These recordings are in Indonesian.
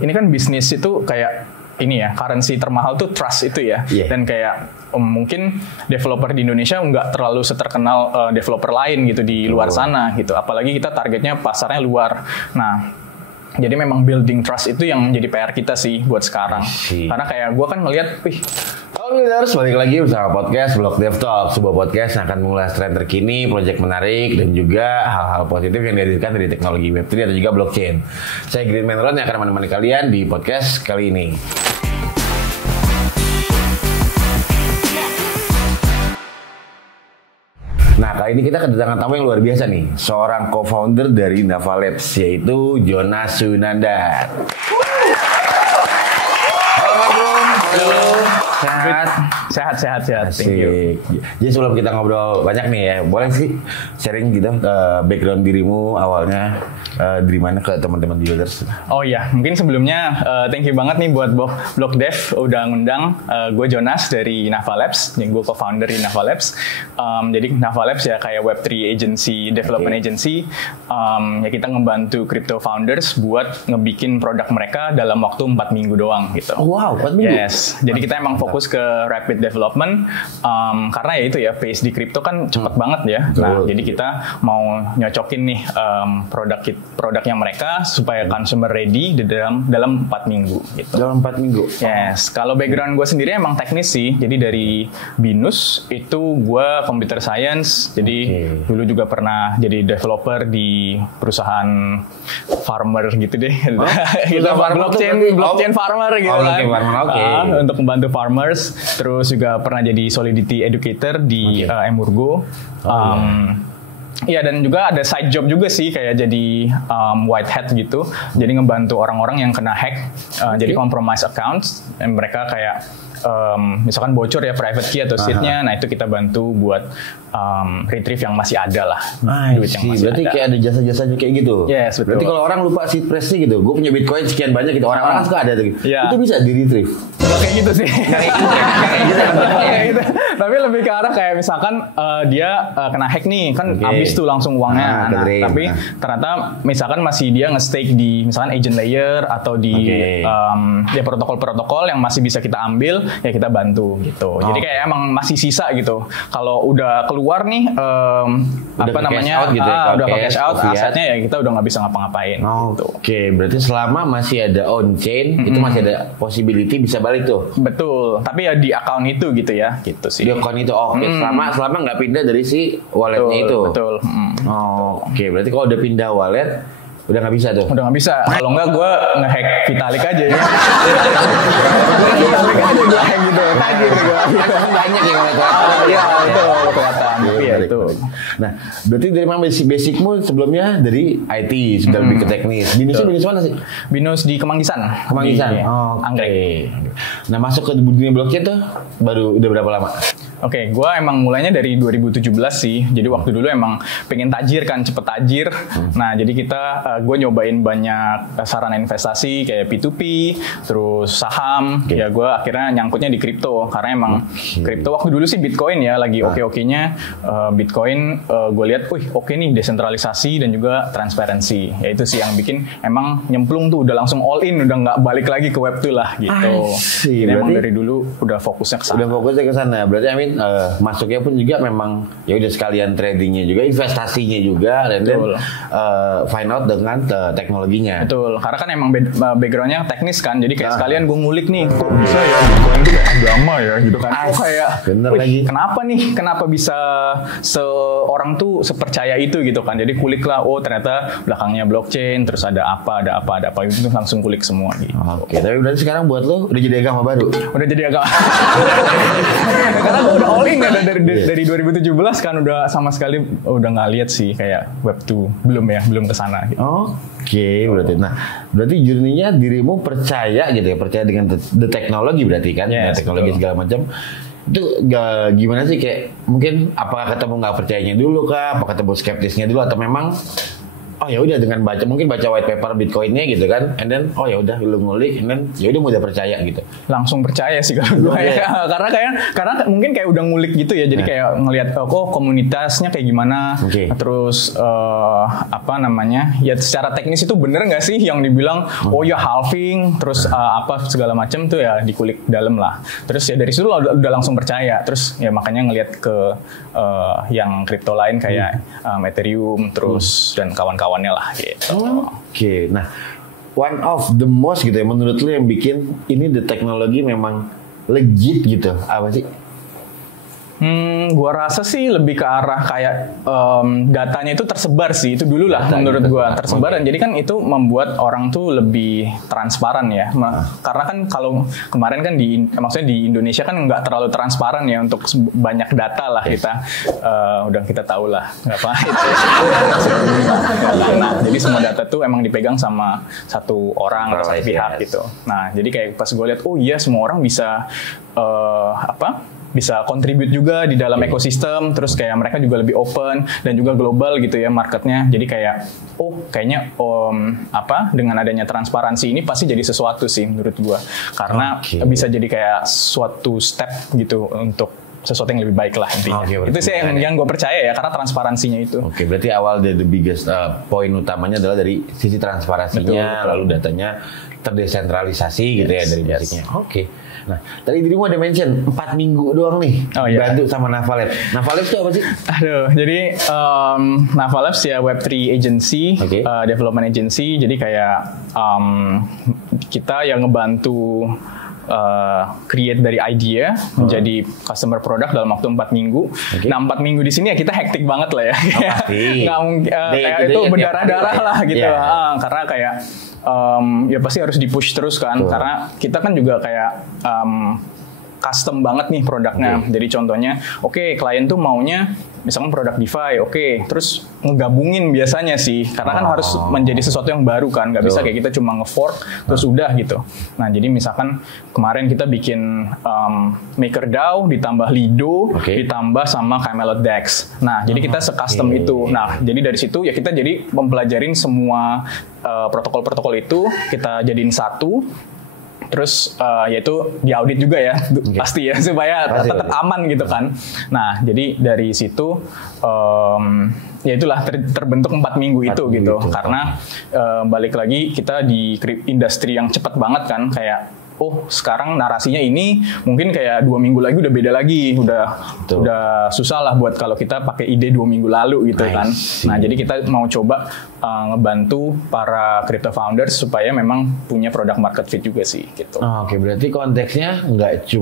ini kan bisnis itu kayak ini ya, currency termahal tuh trust itu ya. Dan kayak mungkin developer di Indonesia nggak terlalu seterkenal developer lain gitu di luar sana gitu. Apalagi kita targetnya pasarnya luar. Nah, jadi memang building trust itu yang jadi PR kita sih buat sekarang. Karena kayak gue kan ngelihat, Leaders, balik lagi bersama podcast Blog Dev Talk, sebuah podcast yang akan mengulas tren terkini, proyek menarik, dan juga hal-hal positif yang dihadirkan dari teknologi Web3 atau juga blockchain. Saya Green Man Ron yang akan menemani kalian di podcast kali ini. Nah, kali ini kita kedatangan tamu yang luar biasa nih, seorang co-founder dari Nava Labs, yaitu Jonas Sunandar. Sehat. Thank you. Jadi sebelum kita ngobrol banyak nih ya, boleh sih sharing gitu background dirimu awalnya dari mana ke teman-teman builders? Oh iya, mungkin sebelumnya thank you banget nih buat Blog Dev udah ngundang gue Jonas dari Nava Labs, yang gue co-founder di Nava Labs. Jadi Nava Labs ya kayak Web3 agency, development agency. Ya kita ngebantu crypto founders buat ngebikin produk mereka dalam waktu 4 minggu doang gitu. Wow, 4 minggu? Yes, jadi kita emang fokus ke rapid development karena ya itu ya pace di crypto kan cepet banget ya. Nah, jadi kita mau nyocokin nih produknya mereka supaya consumer ready di dalam 4 minggu gitu. Dalam 4 minggu? Yes, kalau background gue sendiri emang teknis sih. Jadi dari BINUS itu gue computer science. Jadi dulu juga pernah jadi developer di perusahaan farmer gitu deh. Gitu, blockchain farmer gitu kan. Untuk membantu farmers. Terus juga pernah jadi Solidity Educator di Emurgo. Iya, dan juga ada side job juga sih kayak jadi white hat gitu. Jadi ngebantu orang-orang yang kena hack, jadi compromise accounts. Dan mereka kayak misalkan bocor ya private key atau seed-nya, nah itu kita bantu buat retrieve yang masih ada lah. Duit yang masih berarti ada. Kayak ada jasa-jasanya kayak gitu. Yes, betul. Berarti kalau orang lupa seed phrase gitu, gue punya Bitcoin sekian banyak gitu, orang-orang suka ada tuh. Itu bisa di-retrieve. Kayak gitu sih. Gitu. Tapi lebih ke arah kayak misalkan dia kena hack nih, kan habis tuh langsung uangnya. Tapi ternyata misalkan masih dia nge-stake di misalkan agent layer atau di ya protokol-protokol yang masih bisa kita ambil, ya kita bantu gitu. Jadi kayak emang masih sisa gitu. Kalau udah keluar nih apa namanya gitu ya, udah pakai cash out asetnya, ya kita udah nggak bisa ngapa-ngapain gitu. Berarti selama masih ada on chain itu masih ada possibility bisa balik tuh. Betul. Tapi ya di account itu gitu ya, gitu sih. Di account itu selama nggak pindah dari si walletnya itu. Betul. Berarti kalau udah pindah wallet udah nggak bisa tuh. Udah nggak bisa. Kalau nggak gue nge-hack Vitalik aja ya. Vitalik aja gue hack gitu. Tajir gue. Banyak yang ngeliat. Iya betul kelihatan. Tapi ya itu. Nah, berarti dari mana basicmu sebelumnya dari IT sudah lebih ke teknis. Binusnya binus mana sih? Binus di Kemanggisan. Anggrek. Nah, masuk ke dunia blockchain tuh udah berapa lama? Oke, gue emang mulainya dari 2017 sih. Jadi waktu dulu emang pengen tajir kan, cepet tajir. Nah, jadi gue nyobain banyak sarana investasi kayak P2P, terus saham. Ya gue akhirnya nyangkutnya di kripto. Karena emang kripto waktu dulu sih Bitcoin ya, lagi oke-okenya. Bitcoin gue lihat, oke nih desentralisasi dan juga transparansi. Ya itu sih yang bikin emang nyemplung tuh, udah langsung all in, udah nggak balik lagi ke Web2 lah gitu. Jadi emang dari dulu udah fokusnya ke sana. Udah fokusnya ke sana. Berarti masuknya pun juga memang ya udah sekalian tradingnya juga, investasinya juga, dan find out dengan teknologinya. Betul, karena kan emang backgroundnya teknis kan, jadi kayak sekalian gue ngulik nih, kok bisa ya Bitcoin itu agama ya gitu kan. Kayak, kenapa bisa seorang tuh sepercaya itu gitu kan. Jadi kulik lah, ternyata belakangnya blockchain, terus ada apa itu langsung kulik semua gitu. Tapi berarti sekarang buat lo udah jadi agama baru? Udah jadi agama. Karena gue udah all in ya dari 2017 kan, udah sama sekali udah nggak lihat sih kayak Web2 belum kesana gitu. Berarti berarti journey-nya dirimu percaya gitu ya, percaya dengan the teknologi berarti kan, teknologi segala macam. Itu gimana sih, kayak mungkin apakah ketemu nggak percayanya dulu kah, apa ketemu skeptisnya dulu, atau memang oh ya udah dengan mungkin baca white paper Bitcoinnya gitu kan, and then oh ya udah lu ngulik, and then ya udah mudah percaya gitu. Langsung percaya sih kalau gue ya. Karena mungkin kayak udah ngulik gitu ya, jadi kayak ngelihat komunitasnya kayak gimana, terus apa namanya ya secara teknis itu bener nggak sih yang dibilang oh ya halving, terus apa segala macam tuh ya dikulik dalam lah. Terus ya dari situ udah langsung percaya, terus ya makanya ngelihat ke yang kripto lain kayak Ethereum terus dan kawan-kawannya lah gitu. Oke, nah one of the most gitu ya menurut lu yang bikin ini the teknologi memang legit gitu apa sih? Gua rasa sih lebih ke arah kayak datanya itu tersebar sih, itu dulu lah menurut gua tersebar, dan jadi kan itu membuat orang tuh lebih transparan ya. Karena kan kalau kemarin kan maksudnya di Indonesia kan nggak terlalu transparan ya untuk banyak data lah kita udah kita tahu lah apa itu. Nah, jadi semua data tuh emang dipegang sama satu orang atau satu pihak gitu. Nah, jadi kayak pas gue lihat oh iya semua orang bisa bisa kontribut juga di dalam ekosistem, terus kayak mereka juga lebih open dan juga global gitu ya marketnya. Jadi kayak kayaknya dengan adanya transparansi ini pasti jadi sesuatu sih menurut gua, karena bisa jadi kayak suatu step gitu untuk sesuatu yang lebih baik lah intinya. Itu sih yang gue percaya ya, karena transparansinya itu. Berarti awal the biggest poin utamanya adalah dari sisi transparansinya, betul. Lalu datanya terdesentralisasi gitu ya dari basicnya. Nah, tadi dirimu ada mention 4 minggu doang nih bantu sama Navalabs. Navalabs itu apa sih? Jadi Navalabs ya Web3 agency, development agency. Jadi kayak kita yang ngebantu create dari idea menjadi customer product dalam waktu 4 minggu. Nah 4 minggu di sini ya kita hektik banget lah ya. Kayak itu berdarah-darah lah gitu. Karena kayak ya pasti harus di-push terus kan. Karena kita kan juga kayak custom banget nih produknya. Jadi contohnya, klien tuh maunya misalkan produk DeFi, terus ngegabungin biasanya sih, karena kan harus menjadi sesuatu yang baru kan, nggak bisa kayak kita cuma nge-fork terus udah gitu. Nah jadi misalkan kemarin kita bikin MakerDAO ditambah Lido ditambah sama Camelot DEX. Nah jadi kita se-custom itu. Nah jadi dari situ ya kita jadi mempelajarin semua protokol-protokol itu, kita jadiin satu. Terus yaitu diaudit juga ya pasti ya supaya tetap aman gitu kan. Nah jadi dari situ ya itulah terbentuk 4 minggu itu gitu. Karena balik lagi kita di industri yang cepat banget kan, kayak sekarang narasinya ini mungkin kayak 2 minggu lagi udah beda lagi, udah susah lah buat kalau kita pakai ide 2 minggu lalu gitu kan. Nah jadi kita mau coba ngebantu para crypto founders supaya memang punya product market fit juga sih gitu. Berarti konteksnya nggak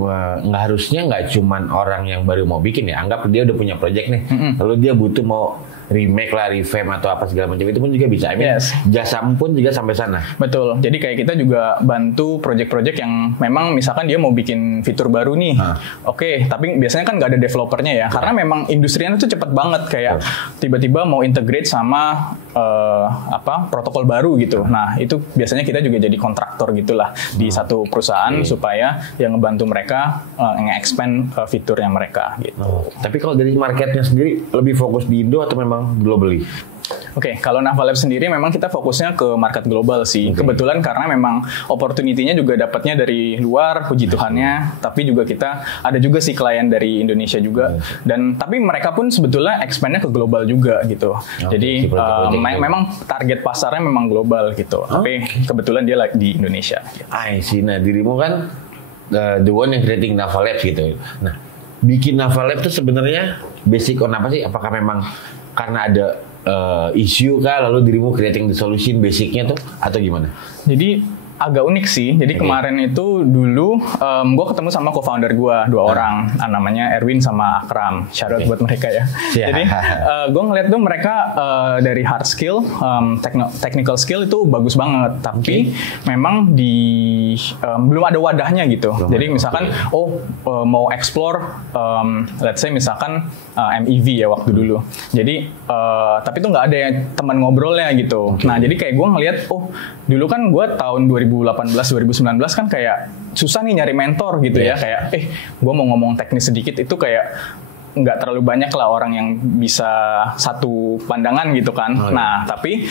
harusnya nggak cuman orang yang baru mau bikin ya, anggap dia udah punya project nih, lalu dia butuh mau remake lah, revamp atau apa segala macam, itu pun juga bisa. Jasa pun juga sampai sana. Betul. Jadi kayak kita juga bantu project-project yang memang misalkan dia mau bikin fitur baru nih. Tapi biasanya kan nggak ada developernya ya. Karena memang industrinya itu cepet banget, kayak tiba-tiba mau integrate sama protokol baru gitu. Nah, itu biasanya kita juga jadi kontraktor gitulah di satu perusahaan supaya yang ngebantu mereka nge-expand fiturnya mereka gitu. Tapi kalau dari marketnya sendiri lebih fokus di Indo atau memang globally? Kalau Navalabs sendiri memang kita fokusnya ke market global sih. Kebetulan karena memang opportunity-nya juga dapatnya dari luar, puji Tuhannya. Tapi juga kita ada juga sih klien dari Indonesia juga. Dan tapi mereka pun sebetulnya expand-nya ke global juga gitu. Jadi memang target pasarnya memang global gitu. Tapi kebetulan dia di Indonesia. Nah dirimu kan the one yang creating Navalabs gitu. Nah bikin Navalabs itu sebenarnya basic on apa sih? Apakah memang karena ada isu kah, lalu dirimu creating the solution basicnya tuh atau gimana? Jadi agak unik sih. Jadi kemarin itu dulu gue ketemu sama co-founder gue 2 orang, namanya Erwin sama Akram. Shout out buat mereka ya. Jadi gue ngeliat tuh mereka dari hard skill, technical skill itu bagus banget. Tapi memang belum ada wadahnya gitu. Jadi misalkan mau explore, let's say misalkan MEV ya waktu dulu. Jadi tapi tuh nggak ada teman ngobrolnya gitu. Nah jadi kayak gue ngeliat, dulu kan gue tahun 2018-2019 kan kayak susah nih nyari mentor gitu ya. Kayak gue mau ngomong teknis sedikit itu kayak nggak terlalu banyak lah orang yang bisa satu pandangan gitu kan. Nah, tapi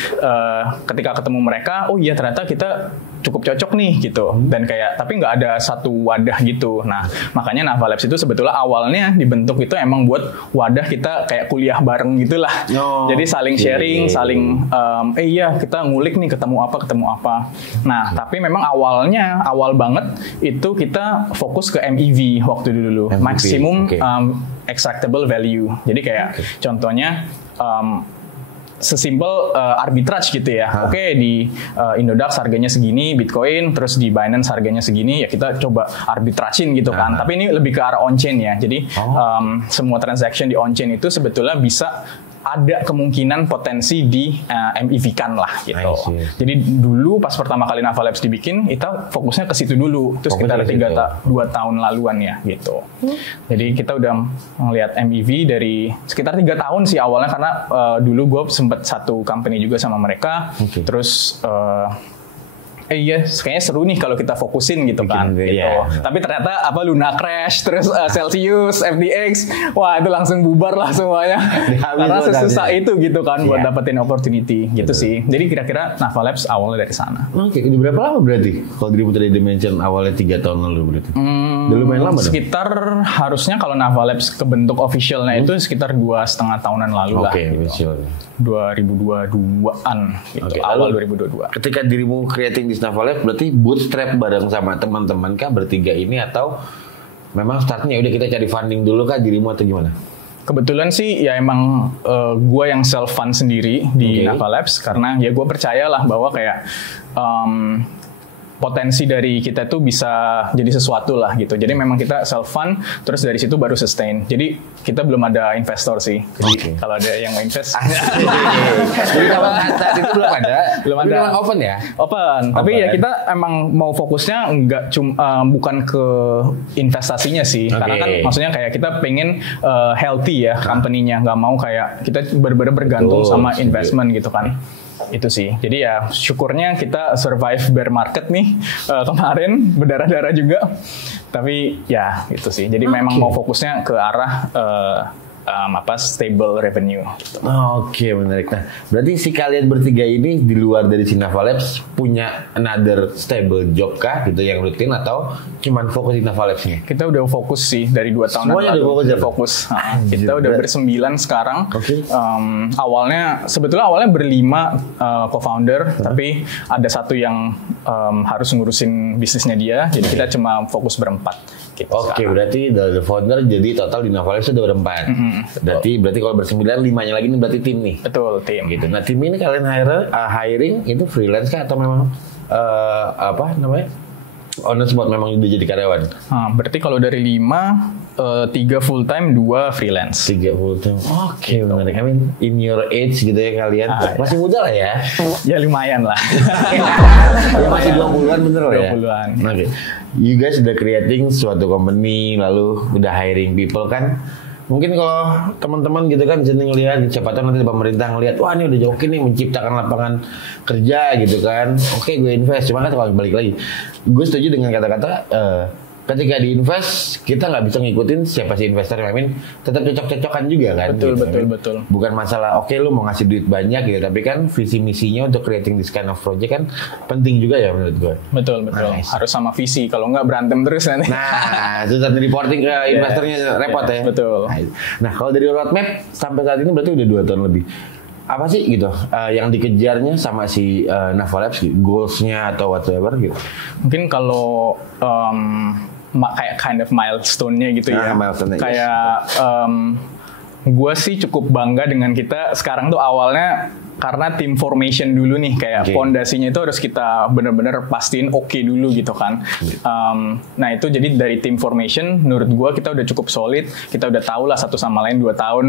ketika ketemu mereka, oh iya ternyata kita cukup cocok nih gitu. Dan kayak tapi nggak ada satu wadah gitu. Nah, makanya Nafa Labs itu sebetulnya awalnya dibentuk itu emang buat wadah kita kayak kuliah bareng gitulah. Jadi saling sharing, saling iya kita ngulik nih ketemu apa. Nah, tapi memang awal banget itu kita fokus ke MEV waktu dulu. Maximum extractable value. Jadi kayak contohnya sesimpel arbitrage gitu ya. Oke, di Indodax harganya segini, Bitcoin, terus di Binance harganya segini, ya kita coba arbitragein gitu kan. Tapi ini lebih ke arah on-chain ya. Jadi semua transaction di on-chain itu sebetulnya bisa ada kemungkinan potensi di MEV-kan lah gitu. Jadi dulu pas pertama kali Nafa Labs dibikin, kita fokusnya ke situ dulu. Terus kita ada 2 tahun laluan ya gitu. Jadi kita udah ngelihat MEV dari sekitar 3 tahun sih awalnya karena dulu gue sempet satu company juga sama mereka. Terus iya, kayaknya seru nih kalau kita fokusin gitu kan. Gitu. Tapi ternyata Luna Crash, terus Celsius, FTX, wah itu langsung bubar lah semuanya. Karena sesusah itu gitu kan buat dapetin opportunity gitu sih. Jadi kira-kira Nafa Labs awalnya dari sana. Oke, udah berapa lama berarti? Kalau dirimu tadi dimention awalnya 3 tahun lalu berarti? Udah lumayan lama dong? Sekitar harusnya kalau Nafa Labs kebentuk officialnya itu sekitar 2,5 tahunan lalu lah. Oke, official. 2022-an gitu, awal 2022. Ketika dirimu creating di Nafa Labs berarti bootstrap bareng sama teman-teman kah bertiga ini atau memang startnya udah kita cari funding dulu kah dirimu atau gimana? Kebetulan sih ya emang gue yang self fund sendiri di Nafa Labs karena ya gue percayalah bahwa kayak potensi dari kita tuh bisa jadi sesuatu lah gitu. Jadi memang kita self fund, terus dari situ baru sustain. Jadi kita belum ada investor sih. Jadi kalau ada yang mau invest, jadi kalau saat itu belum ada. Memang open ya? Open. Tapi ya kita emang mau fokusnya nggak bukan ke investasinya sih. Karena kan maksudnya kayak kita pengen healthy ya company-nya, nggak mau kayak kita benar-benar bergantung sama investment gitu kan. Itu sih. Jadi ya syukurnya kita survive bear market nih kemarin, berdarah-darah juga. Tapi ya itu sih. Jadi memang mau fokusnya ke arah stable revenue. Gitu. Oke, menarik. Nah, berarti si kalian bertiga ini di luar dari Nafa Labs punya another stable job kah gitu yang rutin atau cuman fokus di Nafa Labs nya? Kita udah fokus sih dari 2 tahun lalu. Semuanya udah fokus. Kita udah ber-9 sekarang. Sebetulnya awalnya ber-5 co-founder, tapi ada satu yang harus ngurusin bisnisnya dia. Jadi kita cuma fokus ber-4. Gitu berarti the founder jadi total di Nafa Labs sudah ber-4. Berarti kalau ber-9, 5-nya lagi ini berarti tim nih. Betul, tim. Gitu. Nah, tim ini kalian hiring itu freelance kah atau memang on the spot memang udah jadi karyawan? Berarti kalau dari 5, 3 full time, 2 freelance. 3 full time. Oke, menarik. I mean, in your age gitu ya kalian. Masih muda lah ya? Ya lumayan lah. Ya masih 20-an bener lah ya? 20-an. Oke. You guys udah creating suatu company, lalu udah hiring people kan? Mungkin kalau teman-teman gitu kan jadi ngelihat, siapa tahu nanti pemerintah ngelihat, wah ini udah oke nih menciptakan lapangan kerja gitu kan. Oke, gue invest. Cuma kan kalau balik lagi, gue setuju dengan kata-kata ketika diinvest kita nggak bisa ngikutin siapa sih investor. I mean, tetap cocok-cocokan juga kan. Betul. Bukan masalah oke lu mau ngasih duit banyak gitu, tapi kan visi misinya untuk creating this kind of project kan penting juga ya menurut gue. Betul. Nice. Harus sama visi, kalau nggak berantem terus nanti. Nah, itu tadi reporting ke investornya repot ya. Betul. Nah, kalau dari roadmap sampai saat ini berarti udah 2 tahun lebih. Apa sih gitu yang dikejarnya sama si Nafa Labs, goals-nya atau whatever gitu? Mungkin kalau kayak kind of milestone-nya gitu ya. Kayak gue sih cukup bangga dengan kita sekarang tuh awalnya karena team formation dulu nih, kayak fondasinya itu harus kita benar-benar pastiin oke dulu gitu kan. Nah itu jadi dari team formation menurut gue kita udah cukup solid, kita udah tahu lah satu sama lain 2 tahun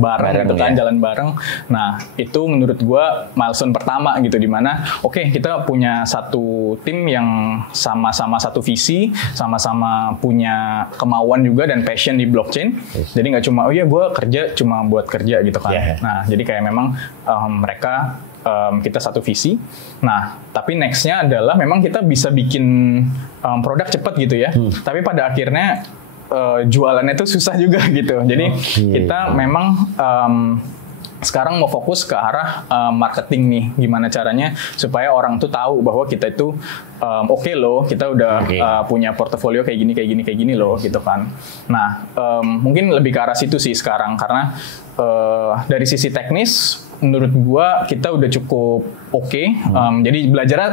bareng gitu kan, jalan bareng. Nah itu menurut gue milestone pertama gitu, dimana kita punya satu tim yang sama-sama satu visi, sama-sama punya kemauan juga dan passion di blockchain. Jadi nggak cuma gue kerja cuma buat kerja gitu kan. Nah jadi kayak memang mereka kita satu visi. Nah, tapi nextnya adalah memang kita bisa bikin produk cepat gitu ya. Tapi pada akhirnya jualannya tuh susah juga gitu. Jadi kita memang sekarang mau fokus ke arah marketing nih, gimana caranya supaya orang tuh tahu bahwa kita itu oke loh, kita udah punya portofolio kayak gini loh gitu kan. Nah mungkin lebih ke arah situ sih sekarang, karena dari sisi teknis menurut gua kita udah cukup oke. Jadi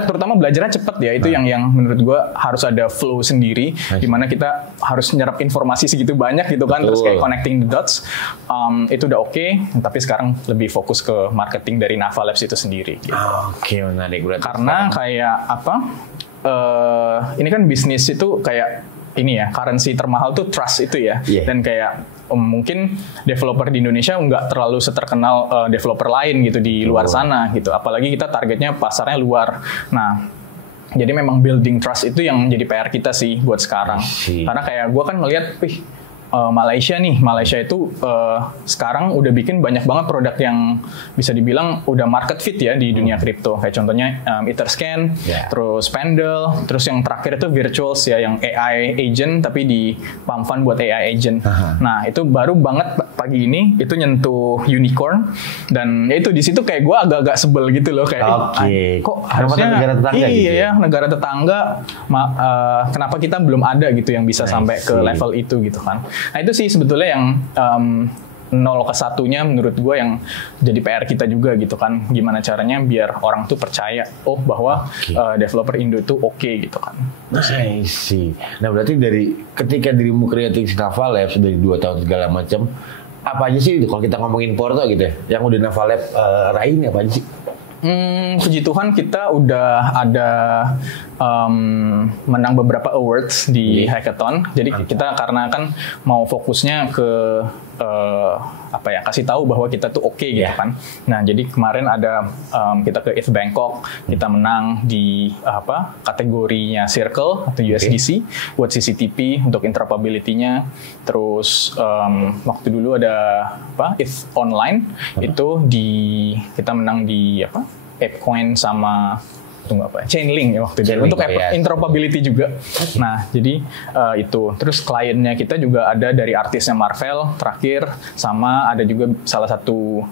terutama belajarnya cepet ya, itu yang menurut gua harus ada flow sendiri, dimana kita harus nyerap informasi segitu banyak gitu kan. Terus kayak connecting the dots, itu udah oke. Tapi sekarang lebih fokus ke marketing dari Nafa Labs itu sendiri gitu. Menarik berarti. Karena kayak apa, ini kan bisnis itu kayak ini ya, currency termahal tuh trust itu ya. Dan kayak mungkin developer di Indonesia nggak terlalu seterkenal developer lain gitu di luar sana gitu. Apalagi kita targetnya pasarnya luar. Nah, jadi memang building trust itu yang jadi PR kita sih buat sekarang. Karena kayak gue kan ngelihat, Malaysia itu sekarang udah bikin banyak banget produk yang bisa dibilang udah market fit ya di dunia kripto. Kayak contohnya Etherscan, terus Pendle, terus yang terakhir itu Virtuals ya, yang AI agent tapi di pump fund buat AI agent. Nah itu baru banget pagi ini itu nyentuh unicorn, dan ya itu di situ kayak gue agak-agak sebel gitu loh, kayak kok harusnya negara tetangga gitu ya negara tetangga kenapa kita belum ada gitu yang bisa sampai ke level itu gitu kan. Nah itu sih sebetulnya yang 0 ke 1-nya menurut gue yang jadi PR kita juga gitu kan. Gimana caranya biar orang tuh percaya bahwa developer Indo itu oke gitu kan. I see. Nah berarti dari ketika dirimu creating Nafa Labs dari 2 tahun segala macam, apa aja sih kalau kita ngomongin Porto gitu ya, yang udah Nafa Labs raih apa aja sih? Puji Tuhan kita udah ada menang beberapa awards di hackathon. Jadi kita karena kan mau fokusnya ke kasih tahu bahwa kita tuh oke gitu kan. Nah jadi kemarin ada kita ke ETH Bangkok, kita menang di kategorinya Circle atau USDC buat CCTP untuk interoperability-nya. Terus waktu dulu ada ETH Online itu kita menang di ApeCoin sama Chainlink ya waktu itu untuk interoperability juga. Nah jadi itu, terus kliennya kita juga ada dari artisnya Marvel terakhir, sama ada juga salah satu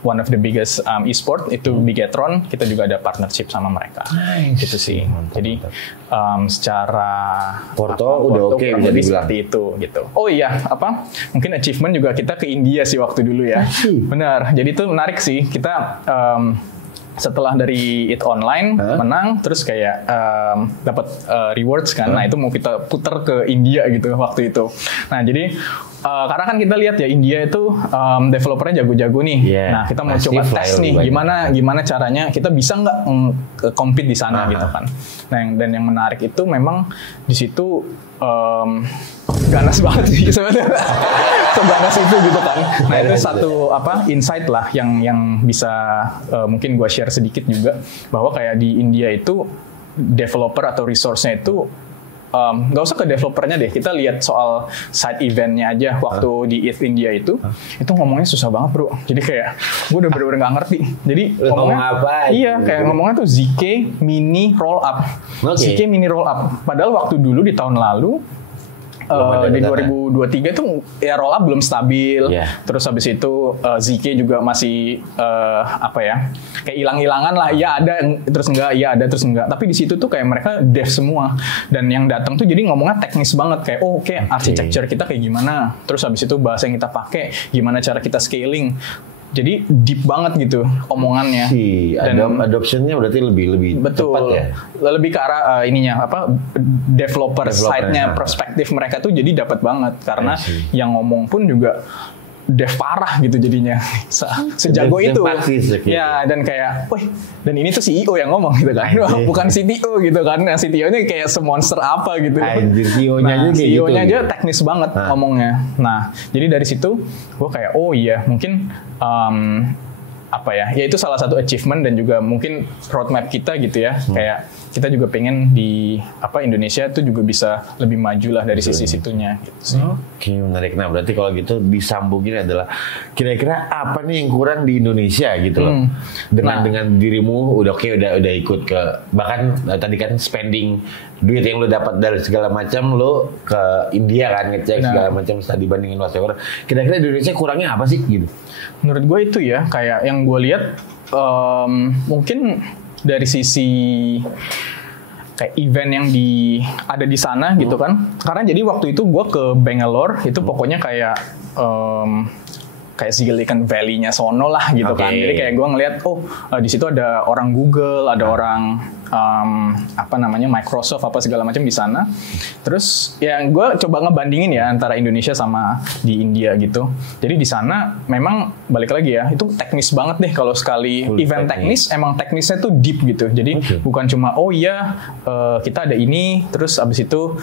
one of the biggest e-sport itu Bigetron, kita juga ada partnership sama mereka. Gitu sih. Jadi secara Porto udah oke bisa dibilang seperti itu gitu. Oh iya, mungkin achievement juga kita ke India sih waktu dulu ya. Benar. Jadi itu menarik sih, kita setelah dari ETH Online menang, terus kayak dapat rewards kan. Nah itu mau kita putar ke India gitu waktu itu. Nah jadi karena kan kita lihat ya India itu developernya jago-jago nih. Nah kita mau coba tes nih gimana caranya kita bisa nggak compete di sana gitu kan. Nah dan yang menarik itu memang di situ ganas banget sih sebenarnya. Seganas itu gitu kan. Nah itu satu insight lah yang bisa mungkin gue share sedikit juga, bahwa kayak di India itu developer atau resource-nya itu nggak usah ke developernya deh, kita lihat soal side eventnya aja waktu di ETH India itu ngomongnya susah banget bro. Jadi kayak gue udah bener-bener nggak ngerti. Jadi ngomongnya kayak ngomongnya tuh ZK mini roll up, ZK mini roll up. Padahal waktu dulu di tahun lalu di 2023 itu ya roll up belum stabil. Terus habis itu ZK juga masih kayak hilang-hilangan lah. Ya ada terus enggak, ya ada terus enggak. Tapi di situ tuh kayak mereka dev semua, dan yang datang tuh jadi ngomongnya teknis banget, kayak architecture kita kayak gimana. Terus habis itu bahasa yang kita pakai, gimana cara kita scaling. Jadi deep banget gitu omongannya. Dan adoptionnya berarti lebih cepat ya. Lebih ke arah developer side-nya, perspektif mereka tuh jadi dapat banget, karena yang ngomong pun juga dev parah gitu jadinya. Sejago itu. Ya dan kayak, dan ini tuh CEO yang ngomong gitu kan. Bukan CTO gitu kan. Nah, CTO-nya kayak semonster apa gitu. CEO-nya aja teknis banget ngomongnya. Nah, jadi dari situ gue kayak mungkin apa ya itu salah satu achievement dan juga mungkin roadmap kita gitu ya. Kayak kita juga pengen di Indonesia tuh juga bisa lebih maju lah dari sisi situnya gitu sih. Oke, menarik. Nah, berarti kalau gitu disambungin adalah kira-kira apa nih yang kurang di Indonesia gitu loh. Dengan dirimu udah ikut ke bahkan tadi kan spending duit yang lo dapat dari segala macam lo ke India kan ngecek segala macam setelah dibandingin whatsoever. Kira-kira di Indonesia kurangnya apa sih gitu? Menurut gue itu ya kayak yang gue lihat mungkin dari sisi kayak event yang ada di sana gitu kan. Karena jadi waktu itu gue ke Bangalore itu pokoknya kayak Silicon Valley-nya sono lah gitu kan. Jadi kayak gue ngeliat di situ ada orang Google, ada orang Microsoft segala macam di sana. Terus ya gue coba ngebandingin ya antara Indonesia sama di India gitu. Jadi di sana memang balik lagi ya itu teknis banget deh kalau sekali event teknis emang teknisnya tuh deep gitu. Jadi bukan cuma kita ada ini terus abis itu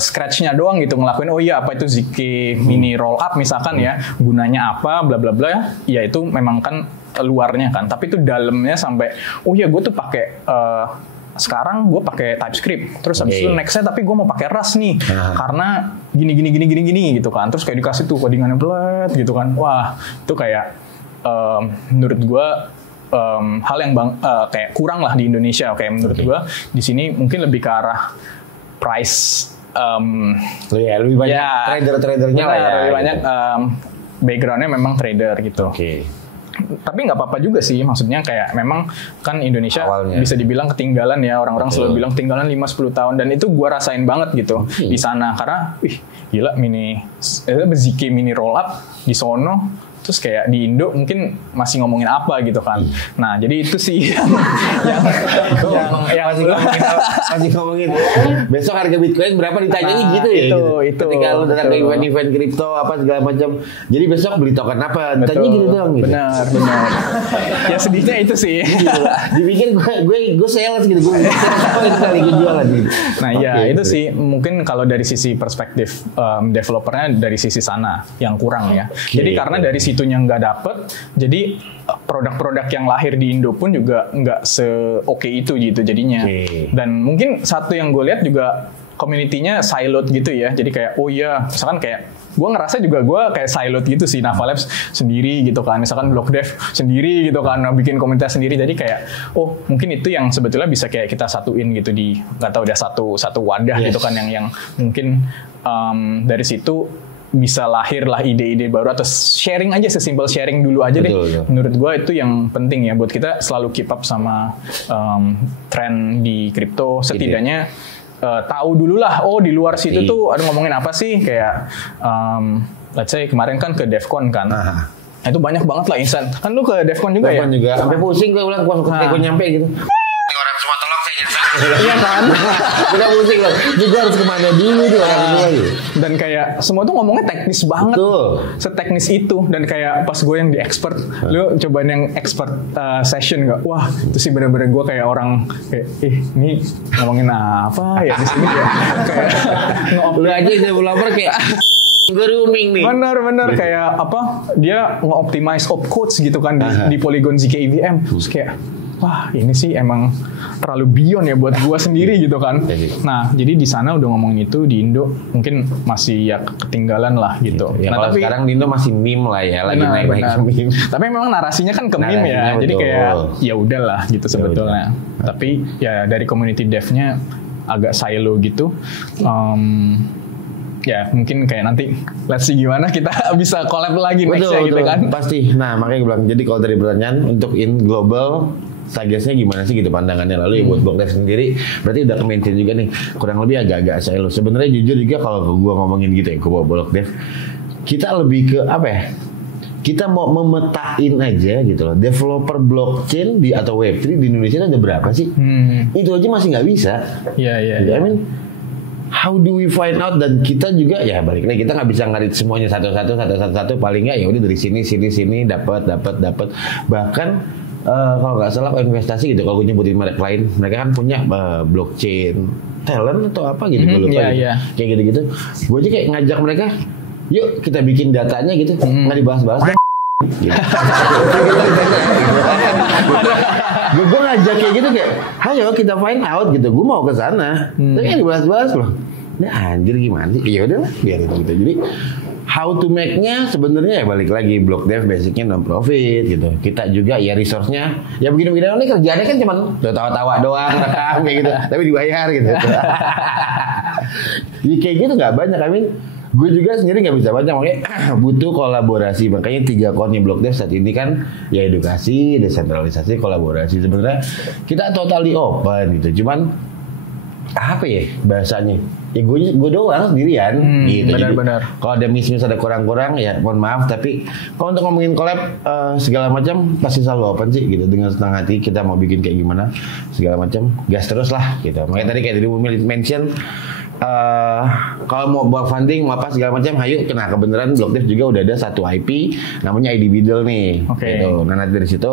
scratch-nya doang gitu ngelakuin apa itu ZK mini roll up misalkan ya gunanya apa bla bla bla ya itu memang kan luarnya kan tapi itu dalamnya sampai gue tuh pakai sekarang gue pakai TypeScript terus habis itu nextnya tapi gue mau pakai Rust nih karena gini gitu kan terus kayak dikasih tuh codingannya belet gitu kan wah itu kayak menurut gue hal yang kayak kurang lah di Indonesia kayak menurut gue di sini mungkin lebih ke arah price lebih banyak trader-tradernya lah ya lebih banyak backgroundnya memang trader gitu. Tapi nggak apa-apa juga sih, maksudnya kayak memang kan Indonesia awalnya bisa dibilang ketinggalan ya, orang-orang selalu bilang ketinggalan 5-10 tahun dan itu gue rasain banget gitu di sana karena gila ZK mini roll up di sono terus kayak di Indo mungkin masih ngomongin apa gitu kan. Nah jadi itu sih yang masih ngomongin besok harga Bitcoin berapa ditanyanya gitu ya. Itu ketika lu datang ke event kripto segala macam. Jadi besok beli token apa? Ditanya gitu dong. Gitu. Benar. Ya sedihnya itu sih. Dipikir gue sales gitu, gue kali gue jualan gitu. Nah itu sih mungkin kalau dari sisi perspektif developernya dari sisi sana yang kurang ya. Jadi karena dari situnya nggak dapet, jadi produk-produk yang lahir di Indo pun juga nggak se-oke itu gitu jadinya. Dan mungkin satu yang gue lihat juga community-nya siloed gitu ya. Jadi kayak misalkan kayak gue ngerasa juga gue kayak siloed gitu sih, Naval Labs sendiri gitu kan, misalkan Block Dev sendiri gitu kan, bikin komunitas sendiri. Jadi kayak mungkin itu yang sebetulnya bisa kayak kita satuin gitu di nggak tahu udah satu wadah gitu kan yang mungkin dari situ bisa lahir lah ide-ide baru atau sharing aja, sesimpel sharing dulu aja deh. Menurut gue itu yang penting ya buat kita selalu keep up sama tren di kripto. Setidaknya tahu dulu lah, di luar situ tuh ada ngomongin apa sih kayak let's say kemarin kan ke DevCon kan. Itu banyak banget lah insan. Kan lu ke DevCon juga ya? Juga. Sampai pusing gue ulang gue nyampe gitu. Ini orang semua tolong saya jadi iya kan? Kita pusing loh. Juga harus kemana dulu tuh orang kedua gitu. Dan kayak semua tuh ngomongnya teknis banget. Seteknis itu. Dan kayak pas gue yang di expert, lu cobain yang expert session nggak? Wah itu sih bener-bener gue kayak orang kayak ini ngomongin apa ya di sini ya? Kayak lu aja developer kayak grooming nih. Bener kayak dia nge-optimize opcodes gitu kan di Polygon ZK EVM. Terus kayak wah ini sih emang terlalu beyond ya buat gua sendiri gitu kan. Nah jadi di sana udah ngomongin itu, di Indo mungkin masih ya ketinggalan lah gitu. Ya, nah tapi sekarang di Indo masih meme lah ya, lagi naik meme. Tapi memang narasinya kan ke meme ya, jadi kayak ya udahlah gitu sebetulnya. Tapi ya dari community devnya agak silo gitu. Ya mungkin kayak nanti let's see gimana kita bisa collab lagi nextnya gitu kan. Pasti. Nah makanya gue bilang, jadi kalau dari pertanyaan untuk in global Sagesnya gimana sih gitu pandangannya, lalu ya buat Block Dev sendiri berarti udah ke-maintain juga nih kurang lebih agak-agak silo. Sebenarnya jujur juga kalau gue ngomongin gitu ya, gue bawa Block Dev kita lebih ke apa ya, kita mau memetain aja gitu loh developer blockchain atau Web3 di Indonesia ada berapa sih? Itu aja masih nggak bisa. Iya. I mean, how do we find out? Dan kita juga ya balik lagi, kita nggak bisa ngarit semuanya satu-satu paling nggak ya udah dari sini dapat bahkan kalau nggak salah investasi gitu, kalau gue nyebutin merek lain, mereka kan punya blockchain talent atau apa gitu, gue lupa gitu. Kayak gitu-gitu. Gue aja kayak ngajak mereka, yuk kita bikin datanya gitu, nggak dibahas-bahas. Gue ngajak kayak gitu kayak, ayo kita find out gitu. Gue mau ke sana. Tapi kan dibahas-bahas loh. Nah anjir gimana sih? Ya udahlah biarin gitu. Jadi how to make-nya sebenarnya ya balik lagi Block Dev basicnya non profit gitu. Kita juga ya resource-nya ya begini-begini ini kerjaannya kan cuma tawa-tawa doang rekam kayak gitu. Tapi dibayar gitu. Ya kayak gitu nggak banyak. I mean, gue juga sendiri nggak bisa banyak, makanya butuh kolaborasi. Makanya 3 core-nya Block Dev saat ini kan ya edukasi, desentralisasi, kolaborasi. Sebenarnya kita totally open gitu. Cuman apa ya bahasanya? Ya gue doang sendirian gitu. Benar-benar. Kalau ada miss ada kurang-kurang ya mohon maaf. Tapi kalau untuk ngomongin collab segala macam pasti selalu open sih gitu. Dengan senang hati kita mau bikin kayak gimana segala macam gas terus lah gitu. Makanya tadi kayak tadi Bumi mention kalau mau buat funding mau apa segala macam, ayo. Nah kebenaran Block Dev juga udah ada satu IP namanya ID Biddle nih. Gitu. Nah nanti dari situ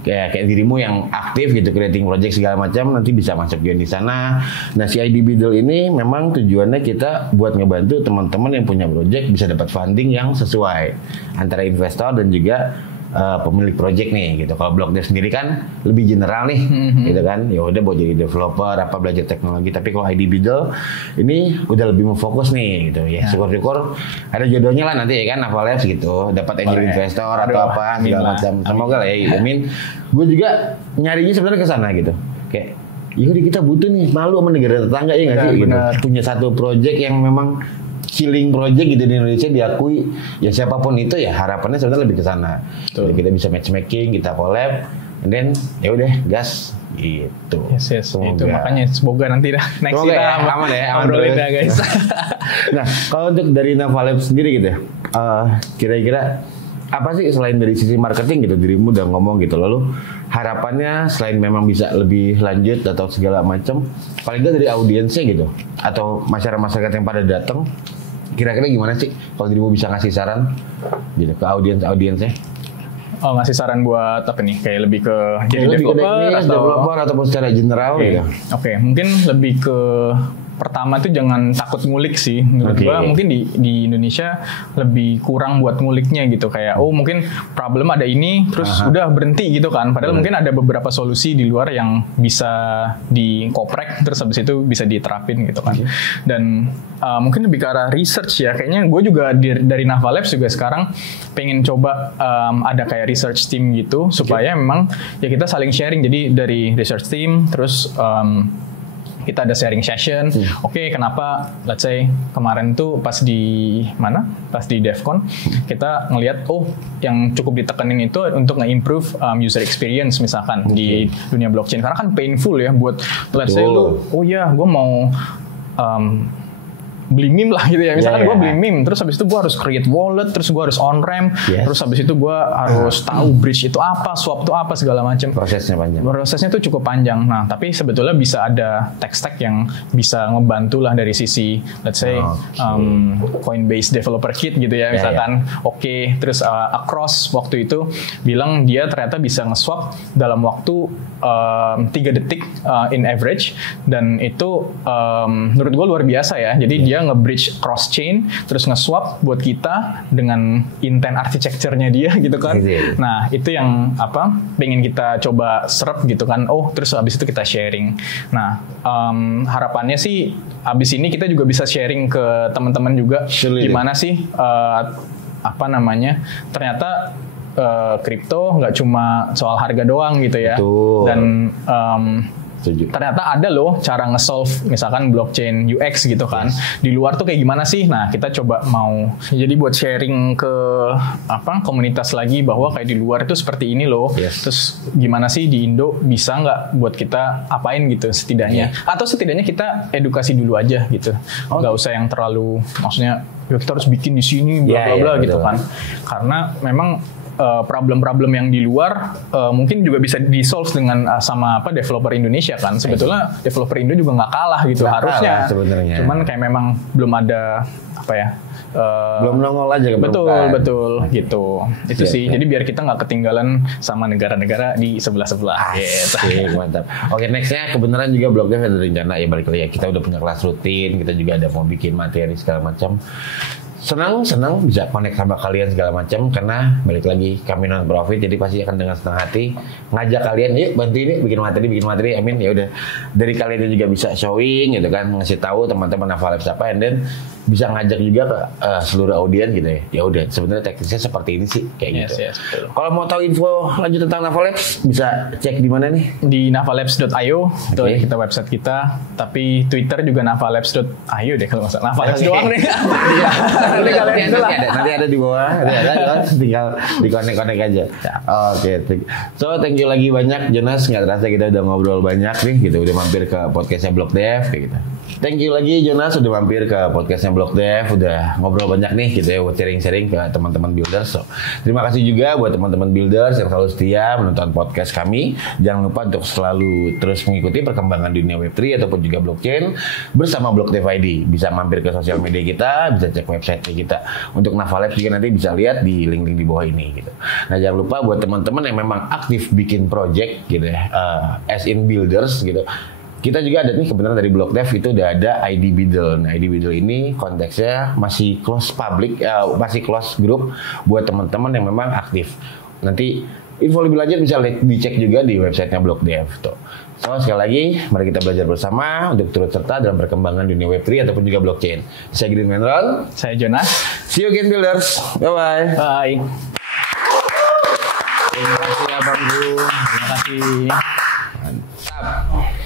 kayak dirimu yang aktif gitu creating project segala macam nanti bisa masuk di sana. Nah si ID Biddle ini memang tujuannya kita buat ngebantu teman-teman yang punya project bisa dapat funding yang sesuai antara investor dan juga pemilik project nih gitu. Kalau Block Dev sendiri kan lebih general nih, gitu kan. Ya udah mau jadi developer apa belajar teknologi. Tapi kalau ID Biddle ini udah lebih fokus nih gitu ya. Syukur-syukur ada jodohnya lah nanti ya kan Naval Labs gitu. Dapat angel investor atau apa segala macam. Semoga lah ya. Amin. Gue juga nyarinya sebenarnya ke sana gitu. Kayak yaudah kita butuh nih malu sama negara tetangga ya nggak sih? Gitu. Punya satu project yang memang killing project gitu di Indonesia diakui ya siapapun itu ya harapannya sebenarnya lebih ke sana. Jadi kita bisa matchmaking, kita collab, and then ya udah gas gitu. Yes. Itu makanya semoga nanti dah next kita aman terus ya guys. Nah kalau untuk dari Naval Labs sendiri gitu, kira-kira apa sih selain dari sisi marketing gitu dirimu udah ngomong gitu, lalu harapannya selain memang bisa lebih lanjut atau segala macam, paling nggak dari audiensnya gitu atau masyarakat yang pada datang, kira-kira gimana sih kalau dirimu bisa ngasih saran gitu ke audiensnya? Oh ngasih saran buat apa nih? Kayak lebih ke jadi developer ataupun secara general gitu. Oke, mungkin lebih ke pertama tuh jangan takut ngulik sih. Menurut gua mungkin di Indonesia lebih kurang buat nguliknya gitu. Kayak mungkin problem ada ini terus udah berhenti gitu kan. Padahal mungkin ada beberapa solusi di luar yang bisa dikoprek terus habis itu bisa diterapin gitu kan. Dan mungkin lebih ke arah research ya. Kayaknya gue juga dari Naval Labs juga sekarang pengen coba ada kayak research team gitu supaya memang ya kita saling sharing. Jadi dari research team terus kita ada sharing session. Oke, kenapa let's say kemarin tuh pas di DevCon kita ngelihat yang cukup ditekenin itu untuk nge-improve user experience misalkan di dunia blockchain karena kan painful ya buat let's say lu gue mau beli meme lah gitu ya. Misalkan gue beli meme, terus habis itu gue harus create wallet, terus gue harus on-ramp, terus habis itu gue harus tahu bridge itu apa, swap itu apa, segala macam. Prosesnya tuh cukup panjang. Nah, tapi sebetulnya bisa ada tech stack yang bisa ngebantu lah dari sisi, let's say, Coinbase Developer Kit gitu ya. Misalkan, terus Across waktu itu bilang dia ternyata bisa nge-swap dalam waktu 3 detik in average. Dan itu menurut gue luar biasa ya. Jadi dia nge-bridge cross chain terus nge-swap buat kita dengan intent architecture-nya dia gitu kan. Nah, itu yang pengen kita coba serap gitu kan. Terus abis itu kita sharing. Nah, harapannya sih abis ini kita juga bisa sharing ke teman-teman juga gimana sih ternyata kripto nggak cuma soal harga doang gitu ya. Dan ternyata ada loh cara nge-solve misalkan blockchain UX gitu kan. Di luar tuh kayak gimana sih? Nah, kita coba mau jadi buat sharing ke komunitas lagi bahwa kayak di luar itu seperti ini loh. Terus gimana sih di Indo bisa nggak buat kita apain gitu setidaknya. Atau setidaknya kita edukasi dulu aja gitu. Nggak usah yang terlalu maksudnya kita harus bikin di sini bla bla bla gitu kan. Karena memang problem-problem yang di luar mungkin juga bisa di-solve dengan sama developer Indonesia kan. Sebetulnya developer Indo juga nggak kalah gitu harusnya. Cuman kayak memang belum ada belum nongol aja betul gitu. Itu sih. Jadi biar kita nggak ketinggalan sama negara-negara di sebelah-sebelah. Mantap. Oke, nextnya kebenaran juga Block Dev ada rencana ya balik lagi. Kita udah punya kelas rutin, kita juga ada mau bikin materi segala macam. senang bisa connect sama kalian segala macam, karena balik lagi kami non profit, jadi pasti akan dengan senang hati ngajak kalian, yuk bantu ini bikin materi, amin. Ya udah, dari kalian juga bisa showing gitu kan, ngasih tahu teman-teman Nafa Labs apa, and then bisa ngajak juga ke seluruh audiens gitu ya. Ya udah, sebenarnya teknisnya seperti ini sih kayak gitu. Yes, kalau mau tahu info lanjut tentang Nafa Labs bisa cek di mana nih? Di nafalabs.io, itu ada kita website kita, tapi Twitter juga nafalabs.io deh kalau nggak salah. Nafalabs doang nih. Nanti ada di bawah, tinggal dikonek-konek aja. Oke. So thank you lagi banyak Jonas, nggak terasa kita udah ngobrol banyak nih gitu, udah mampir ke podcastnya Blog Dev kayak gitu. Thank you lagi Jonas udah mampir ke podcastnya Blog Dev, udah ngobrol banyak nih gitu ya, buat sharing-sharing ke teman-teman builders. So terima kasih juga buat teman-teman builders yang selalu setia menonton podcast kami. Jangan lupa untuk selalu terus mengikuti perkembangan dunia Web3 ataupun juga blockchain bersama Blog Dev ID. Bisa mampir ke sosial media kita, bisa cek website kita. Untuk Nafa Labs juga nanti bisa lihat di link-link di bawah ini gitu. Nah jangan lupa buat teman-teman yang memang aktif bikin project gitu ya, as in builders gitu. Kita juga ada nih kebenaran dari Blog Dev itu udah ada ID Biddle. Nah, ID Biddle ini konteksnya masih close public, masih close group buat teman-teman yang memang aktif. Nanti info lebih lanjut bisa dicek juga di websitenya Blog Dev tuh. So sekali lagi mari kita belajar bersama untuk turut serta dalam perkembangan dunia Web3 ataupun juga blockchain. Saya Green Menron, saya Jonas. See you again builders. Bye. Terima kasih Abang Gu. Terima kasih. Mantap.